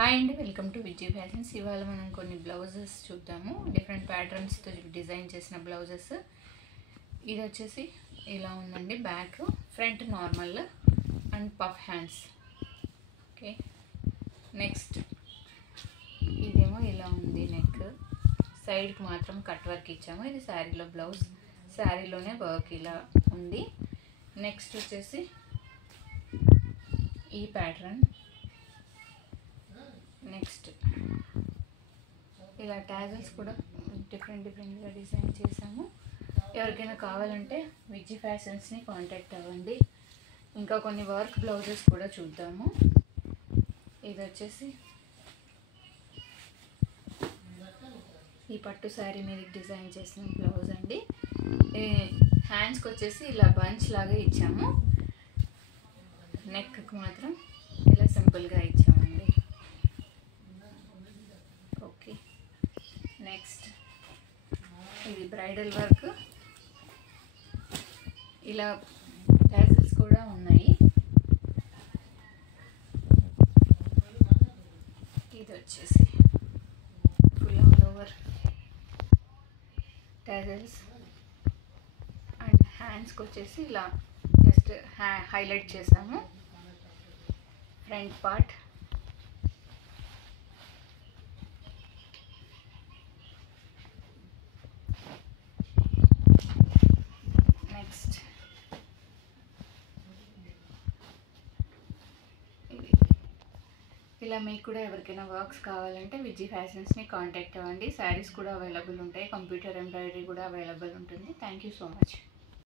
Hi అండి, welcome to Vijay fashions. ఇవాళ మనం కొన్ని బ్లౌజెస్ చూద్దాము. డిఫరెంట్ ప్యాటర్న్స్తో డిజైన్ చేసిన బ్లౌజెస్. ఇది వచ్చేసి ఇలా ఉందండి. Back, front normal and puff hands. Okay, next ఇదేమో ఇలా ఉంది. నెక్ సైడ్కి మాత్రం కట్ వర్క్ ఇచ్చాము. ఇది శారీలో బ్లౌజ్, శారీలోనే వర్క్ ఇలా ఉంది. నెక్స్ట్ వచ్చేసి ఈ ప్యాటర్న్. నెక్స్ట్ ఇలా టాజల్స్ కూడా డిఫరెంట్గా డిజైన్ చేసాము. ఎవరికైనా కావాలంటే విజయ్ ఫ్యాషన్స్ని కాంటాక్ట్ అవ్వండి. ఇంకా కొన్ని వర్క్ బ్లౌజెస్ కూడా చూద్దాము. ఇది వచ్చేసి ఈ పట్టు శారీ మీద డిజైన్ చేసిన బ్లౌజ్ అండి. హ్యాండ్స్కి వచ్చేసి ఇలా బంచ్ లాగా ఇచ్చాము. నెక్కి మాత్రం ఇలా సింపుల్గా ఇచ్చామండి. ఓకే, నెక్స్ట్ ఇది బ్రైడల్ వర్క్. ఇలా టాజల్స్ కూడా ఉన్నాయి. ఇది వచ్చేసి full all over tassels and హ్యాండ్స్కి వచ్చేసి ఇలా జస్ట్ హైలైట్ చేసాము. ఫ్రంట్ పార్ట్, నెక్స్ట్ ఇది. ఇలా మీకు కూడా ఎవరికైనా వర్క్స్ కావాలంటే విజయ్ ఫ్యాషన్స్ని కాంటాక్ట్ అవ్వండి. శారీస్ కూడా అవైలబుల్ ఉంటాయి. కంప్యూటర్ ఎంబ్రాయిడరీ కూడా అవైలబుల్ ఉంటుంది. Thank you so much.